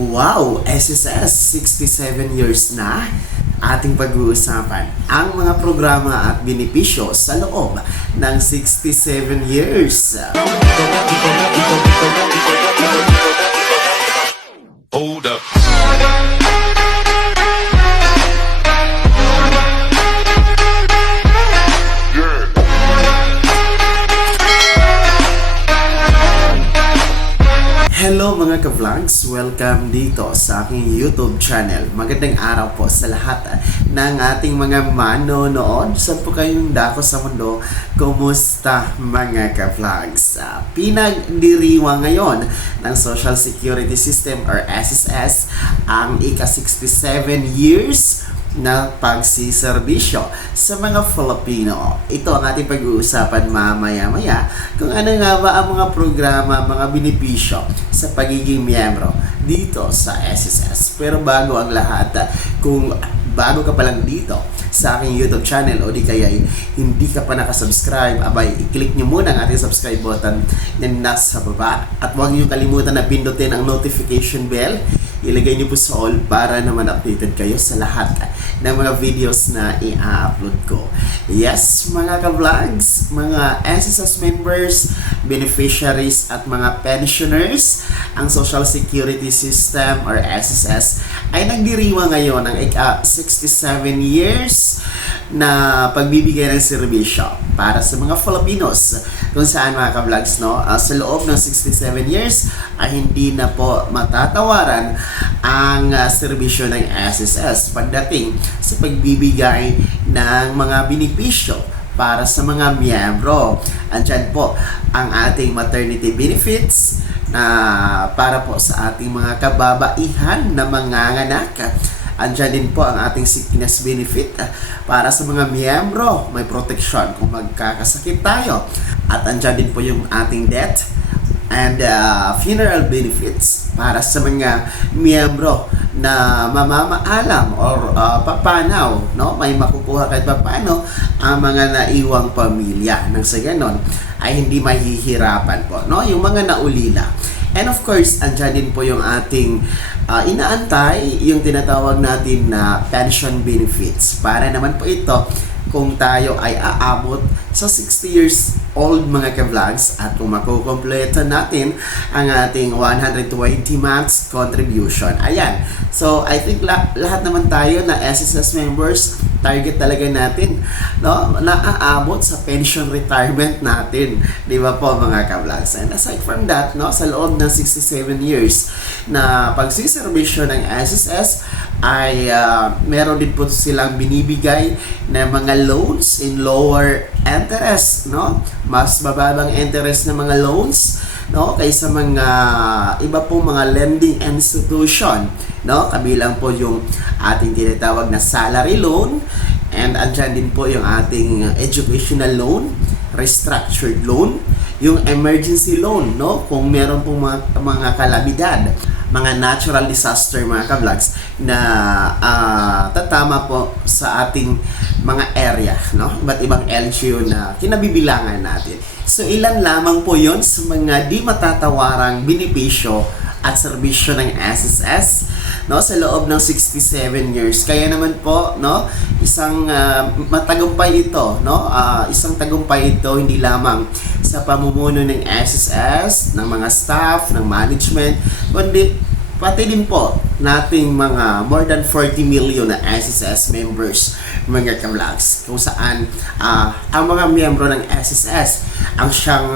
Wow! SSS, 67 years na ating pag-uusapan ang mga programa at benepisyo sa loob ng 67 years. Hold up. Hello mga ka-vlogs! Welcome dito sa aking YouTube channel. Magandang araw po sa lahat ng ating mga manonood. Saan po kayong dako sa mundo? Kumusta mga ka-vlogs? Pinagdiriwa ngayon ng Social Security System or SSS ang ika-67 years na pagsiservisyo sa mga Filipino. Ito ang ating pag-uusapan mamaya-maya kung ano nga ba ang mga programa, mga benepisyo sa pagiging miyembro dito sa SSS. Pero bago ang lahat, kung bago ka pa lang dito sa aking YouTube channel o di kaya hindi ka pa nakasubscribe, abay, i-click nyo muna ang ating subscribe button na nasa baba. At huwag nyo kalimutan na pindutin ang notification bell. Ilagay niyo po sa all para naman updated kayo sa lahat ng mga videos na i-upload ko. Yes, mga ka-vlogs, mga SSS members, beneficiaries at mga pensioners, ang Social Security System or SSS ay nagdiriwa ngayon ng 67 years na pagbibigay ng serbisyo para sa mga Filipinos. Kung saan mga ka-vlogs, no, sa loob ng 67 years ay hindi na po matatawaran ang serbisyo ng SSS pagdating sa pagbibigay ng mga benepisyo para sa mga miyembro. Andyan po ang ating maternity benefits na para po sa ating mga kababaihan na manganganak. Andyan din po ang ating sickness benefit para sa mga miyembro. May protection kung magkakasakit tayo. At andyan din po yung ating death and funeral benefits para sa mga miyembro na mamamaalam or papanaw, no? May makukuha kahit papano ang mga naiwang pamilya. Nang sa ganon ay hindi mahihirapan po, no? Yung mga naulila. And of course, andyan din po yung ating inaantay, yung tinatawag natin na pension benefits. Para naman po ito kung tayo ay aabot sa 60 years old mga ka-vlogs at kung makukompleto natin ang ating 120 months contribution. Ayan. So, I think lahat naman tayo na SSS members, target talaga natin, no, na aabot sa pension retirement natin. Di ba po mga ka-vlogs? And aside from that, no, sa loob ng 67 years na pagsiservisyo ng SSS ay meron din po silang binibigay na mga loans in lower interest, no? Mas mababang interest ng mga loans, no, kaysa mga iba pong mga lending institution, no? Kabilang po yung ating tinatawag na salary loan, and andyan din po yung ating educational loan, restructured loan, yung emergency loan, no? Kung meron pong mga kalamidad, mga natural disaster mga ka-vlogs na tatama po sa ating mga area, no? Iba't ibang LGU na kinabibilangan natin. So ilan lamang po yon sa mga di matatawarang benepisyo at serbisyo ng SSS, no, sa loob ng 67 years. Kaya naman po, no, isang matagumpay ito, no, isang tagumpay ito hindi lamang sa pamumuno ng SSS, ng mga staff, ng management, kundi pati din po nating mga more than 40 million na SSS members mga ka-vlogs, kung saan ang mga miyembro ng SSS ang siyang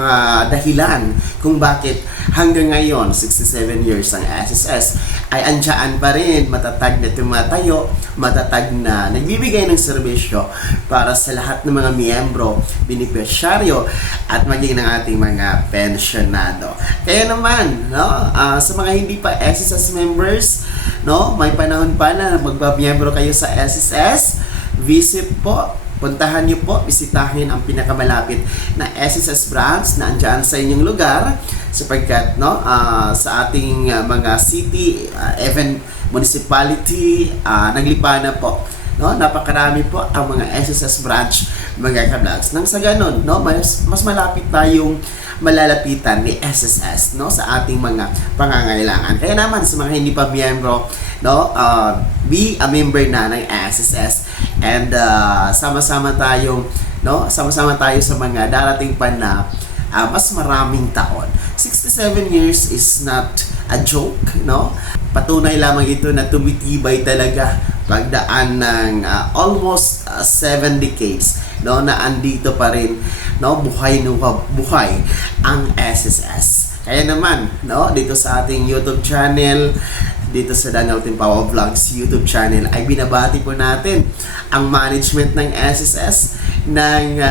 dahilan kung bakit hanggang ngayon 67 years ang SSS ay andyan pa rin, matatag na tumatayo, matatag na nagbibigay ng serbisyo para sa lahat ng mga miyembro, beneficiaryo at maging ng ating mga pensionado. Kaya naman, no, sa mga hindi pa SSS members, no, may panahon pa na magbabiyembro kayo sa SSS. Visit po, puntahan niyo po, bisitahin ang pinakamalapit na SSS branch na andyan sa inyong lugar sapagkat, no, sa ating mga city, even municipality, naglipa na po, no, napakarami po ang mga SSS branch mga ka-vlogs. Nang sa ganun, no, mas malapit tayong malalapitan ni SSS, no, sa ating mga pangangailangan. Kaya naman sa mga hindi pa miyembro, no, be a member na ng SSS, and sama-sama tayo sa mga darating pa na mas maraming taon. 67 years is not a joke, no? Patunay lamang ito na tumitibay talaga pagdaan ng almost 7 decades, no, na andito pa rin, no, buhay ang SSS. Kaya naman, no, dito sa ating YouTube channel, dito sa Daniel Timpawa Vlogs YouTube channel, ay binabati po natin ang management ng SSS ng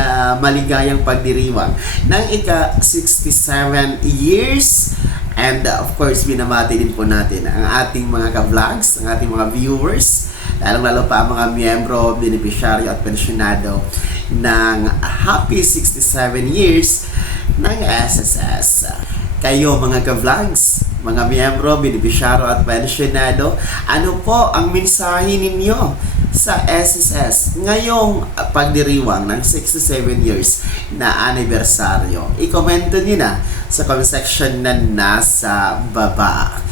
maligayang pagdiriwang ng ika-67 years. And of course, binabati din po natin ang ating mga ka-vlogs, ang ating mga viewers, lalong-lalo pa ang mga miyembro, beneficiaryo at pensyonado ng happy 67 years ng SSS. Kayo mga ka-vlogs, mga miyembro, beneficiaryo at pensyonado, ano po ang mensahe ninyo sa SSS ngayong pagdiriwang ng 67 years na anibersaryo? I-komento nyo na sa comment section na nasa baba.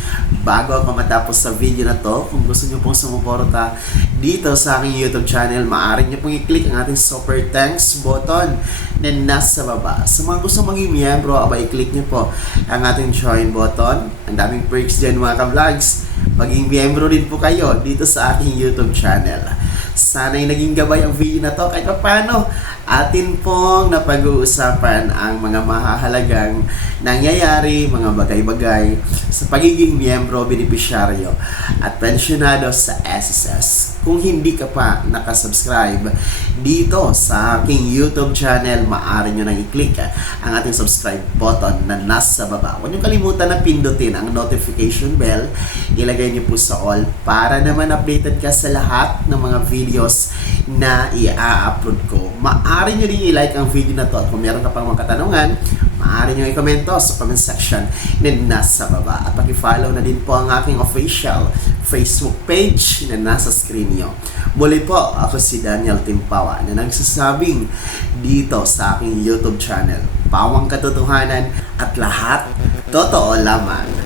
Bago ako matapos sa video na to, kung gusto nyo pong sumuporta dito sa aking YouTube channel, maaari nyo pong i-click ang ating super thanks button na nasa baba. Sa mga gusto maging miyembro, i-click nyo po ang ating join button. Ang daming perks dyan mga ka-vlogs. Maging miyembro din po kayo dito sa aking YouTube channel. Sana'y naging gabay ang video na to kahit paano atin pong napag-uusapan ang mga mahahalagang nangyayari, mga bagay-bagay sa pagiging miyembro, beneficiaryo at pensyonado sa SSS. Kung hindi ka pa nakasubscribe dito sa aking YouTube channel, maaari nyo nang i-click ang ating subscribe button na nasa baba. Huwag nyo kalimutan na pindutin ang notification bell. Ilagay nyo po sa all para naman updated ka sa lahat ng mga videos na i-upload ko. Maaari nyo din i-like ang video na to at kung meron ka pang mga katanungan, maaari nyo i-komento sa comment section na nasa baba. At paki-follow na din po ang aking official Facebook page na nasa screen nyo. Muli po, ako si Daniel Timpawa na nagsasabing dito sa aking YouTube channel. Pawang katotohanan at lahat totoo lamang.